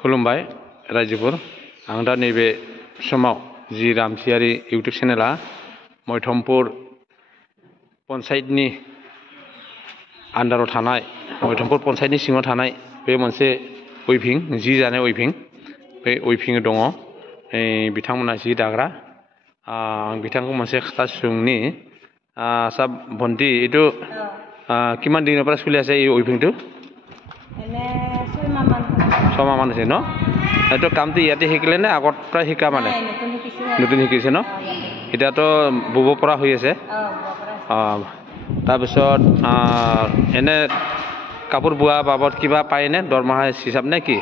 खुलुमबाय रायजोफोर आं दा नैबे समाव जि रामसियारि इउटुब चेनेला मैथमपुर पन्चायतनि आन्डाराव थानाय मैथमपुर पन्चायतनि सिङाव थानाय बे मोनसे उइभिं जि जानाय उइभिं बे उइभिं दङ बिथांमोना जि दाग्रा आं बिथांखौ मोनसे खोथा सोंनि आसा भन्टी এইটো কিমান দিনৰ পৰা চলি আছে এই উইভিংটো এনে 6 মাহ মান হৈছে ন এইটো কামটো ইয়াতে শিকিলে নে আগত পৰা শিকা মানে নতুন শিকিছে ন এতিয়াতো বুব পৰা হৈ আছে তাৰপিছত এনে কাপোৰ বোৱা বাবদ কিবা পায় নে দৰমহা হিচাপ নে কি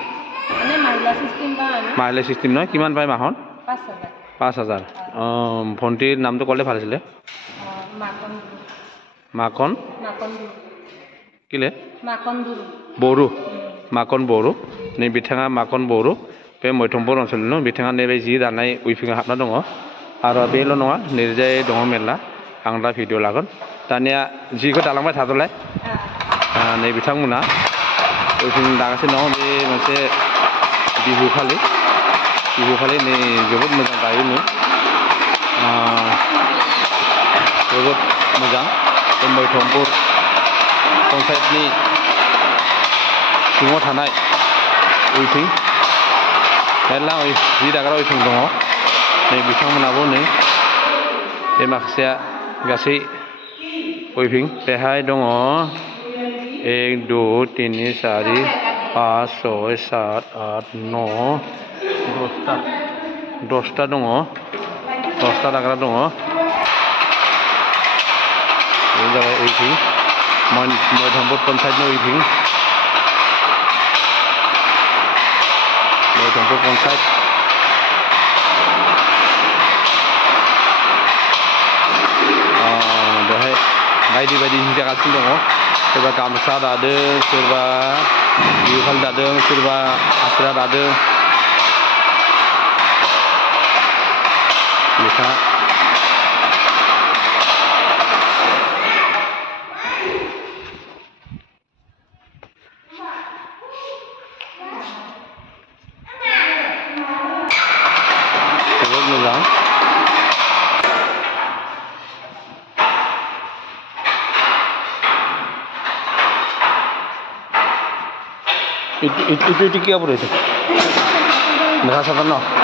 মাহিলী চিষ্টেম নহয় কিমান পায় মাহত 5,000 ভণ্টিৰ নামটো ক'লে ভাল আছিলে মাখন কিলে বড়ো माखन बरु नै बिथाङा माखन बरु बे मैथमपुर ओनसोलनि बिथाङा नैबे जि दानाय उइभिंआव हाबना दङ आरो बेल' नङा नैजाय दङ मेरला आं दा भिडिअ लागोन दानिया जिखौ दालांबाय थादोलाय नै बिथांमोना उइभिं दागासिनो दङ बे मोनसे बिहुखालि नै जोबोद मोजां दायोनो जोबोद मोजां बे मैथमपुर पन्चायतनि सिङाव थानाय उइभिं मेरला जि दाग्रा उइभिं दङ नै बिथांमोनाबो नै बे माखासेया गासै उइभिं बेहाय दङ 1 2 3 4 5 6 7 8 9 10टा दङ 10टा दाग्रा दङ बे जाबाय उइभिं मैथमपुर पन्चायतनि उइभिं मैथमपुर पन्चायत बेहाय बायदि बायदि जि दागासिनो दङ सोरबा गामसा दादों सोरबा बिहुफालि दादों सोरबा फास्रा दादों बिथाङा मोजां itu kia apa itu? Merasa pernah?